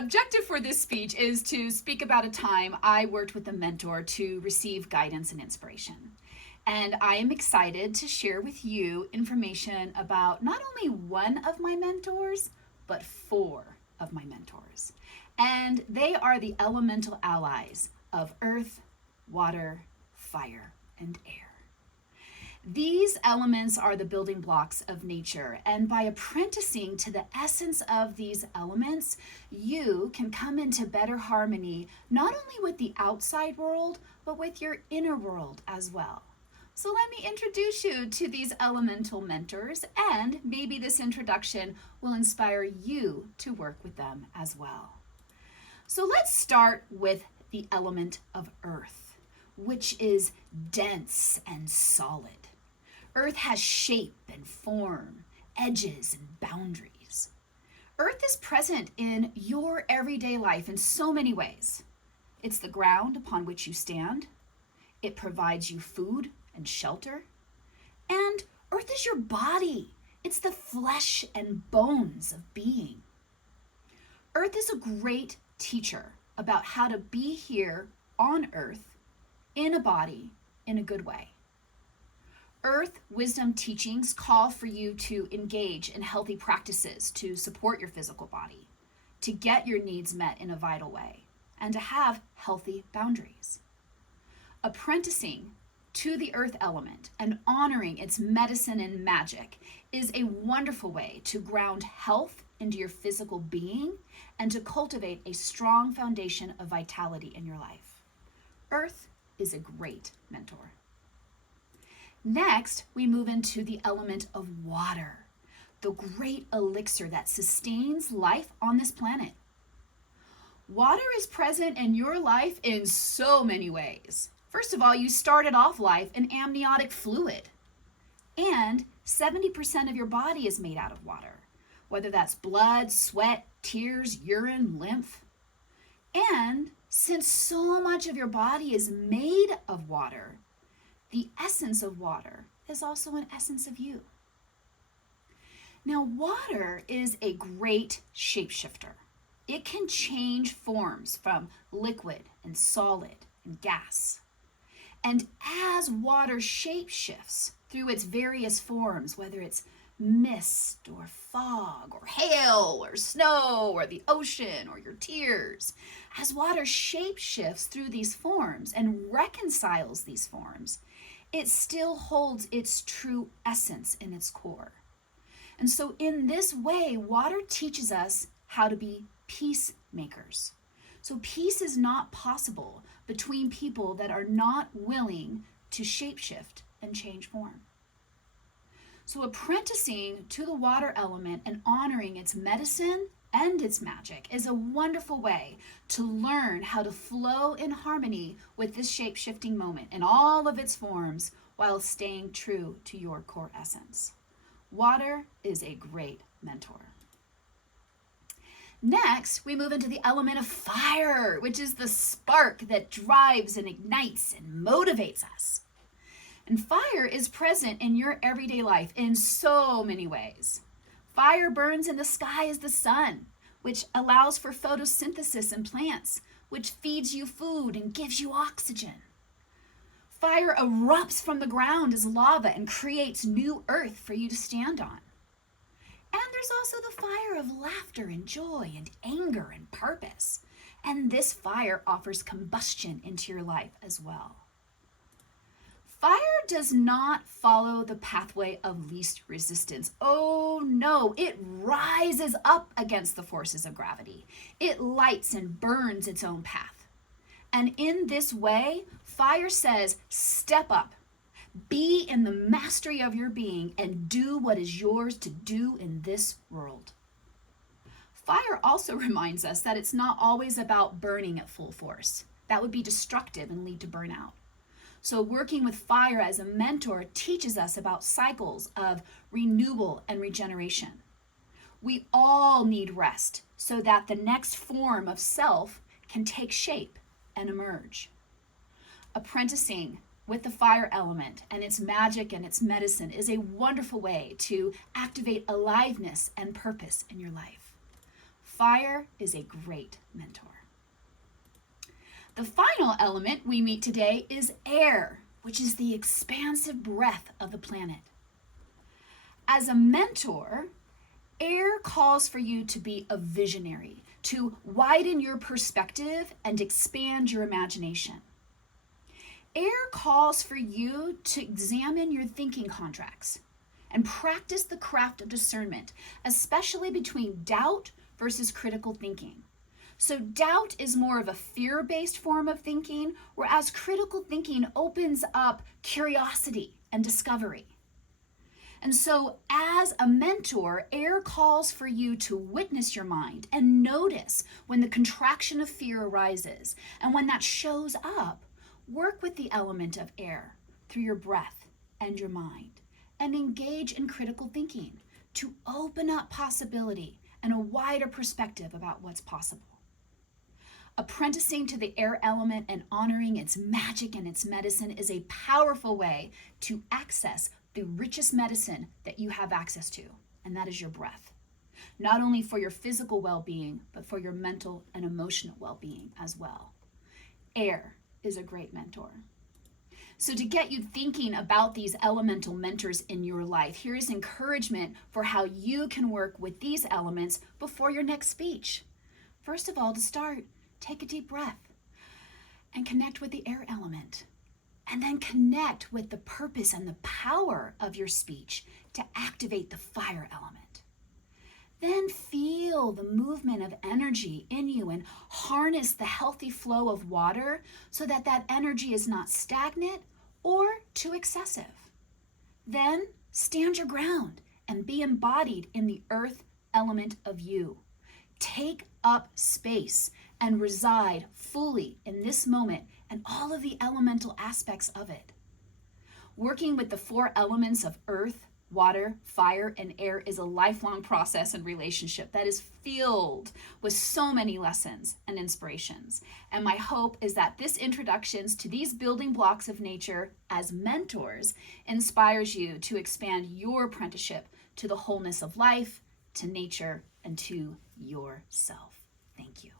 objective for this speech is to speak about a time I worked with a mentor to receive guidance and inspiration. And I am excited to share with you information about not only one of my mentors, but 4 of my mentors. And they are the elemental allies of earth, water, fire, and air. These elements are the building blocks of nature, and by apprenticing to the essence of these elements, you can come into better harmony not only with the outside world, but with your inner world as well. So let me introduce you to these elemental mentors, and maybe this introduction will inspire you to work with them as well. So let's start with the element of earth, which is dense and solid. Earth has shape and form, edges and boundaries. Earth is present in your everyday life in so many ways. It's the ground upon which you stand. It provides you food and shelter. And earth is your body. It's the flesh and bones of being. Earth is a great teacher about how to be here on earth in a body in a good way. Earth wisdom teachings call for you to engage in healthy practices to support your physical body, to get your needs met in a vital way, and to have healthy boundaries. Apprenticing to the earth element and honoring its medicine and magic is a wonderful way to ground health into your physical being and to cultivate a strong foundation of vitality in your life. Earth is a great mentor. Next, we move into the element of water, the great elixir that sustains life on this planet. Water is present in your life in so many ways. First of all, you started off life in amniotic fluid, and 70% of your body is made out of water, whether that's blood, sweat, tears, urine, lymph. And since so much of your body is made of water, the essence of water is also an essence of you. Now, water is a great shapeshifter. It can change forms from liquid and solid and gas. And as water shapeshifts through its various forms, whether it's mist or fog or hail or snow or the ocean or your tears, as water shapeshifts through these forms and reconciles these forms, it still holds its true essence in its core. And so in this way, water teaches us how to be peacemakers. So peace is not possible between people that are not willing to shapeshift and change form. So apprenticing to the water element and honoring its medicine and its magic is a wonderful way to learn how to flow in harmony with this shape-shifting moment in all of its forms while staying true to your core essence. Water is a great mentor. Next, we move into the element of fire, which is the spark that drives and ignites and motivates us. And fire is present in your everyday life in so many ways. Fire burns in the sky as the sun, which allows for photosynthesis in plants, which feeds you food and gives you oxygen. Fire erupts from the ground as lava and creates new earth for you to stand on. And there's also the fire of laughter and joy and anger and purpose. And this fire offers combustion into your life as well. Fire does not follow the pathway of least resistance. Oh no, it rises up against the forces of gravity. It lights and burns its own path. And in this way, fire says, step up, be in the mastery of your being, and do what is yours to do in this world. Fire also reminds us that it's not always about burning at full force. That would be destructive and lead to burnout. So working with fire as a mentor teaches us about cycles of renewal and regeneration. We all need rest so that the next form of self can take shape and emerge. Apprenticing with the fire element and its magic and its medicine is a wonderful way to activate aliveness and purpose in your life. fire is a great mentor. The final element we meet today is air, which is the expansive breath of the planet. As a mentor, air calls for you to be a visionary, to widen your perspective and expand your imagination. Air calls for you to examine your thinking contracts and practice the craft of discernment, especially between doubt versus critical thinking. So doubt is more of a fear-based form of thinking, whereas critical thinking opens up curiosity and discovery. And so as a mentor, air calls for you to witness your mind and notice when the contraction of fear arises. And when that shows up, work with the element of air through your breath and your mind and engage in critical thinking to open up possibility and a wider perspective about what's possible. Apprenticing to the air element and honoring its magic and its medicine is a powerful way to access the richest medicine that you have access to, and that is your breath. Not only for your physical well-being, but for your mental and emotional well-being as well. Air is a great mentor. So to get you thinking about these elemental mentors in your life, here is encouragement for how you can work with these elements before your next speech. First of all, to start, take a deep breath and connect with the air element. And then connect with the purpose and the power of your speech to activate the fire element. Then feel the movement of energy in you and harness the healthy flow of water so that that energy is not stagnant or too excessive. Then stand your ground and be embodied in the earth element of you. Take up space and reside fully in this moment and all of the elemental aspects of it. Working with the 4 elements of earth, water, fire, and air is a lifelong process and relationship that is filled with so many lessons and inspirations. And my hope is that this introductions to these building blocks of nature as mentors inspires you to expand your apprenticeship to the wholeness of life, to nature, and to yourself. Thank you.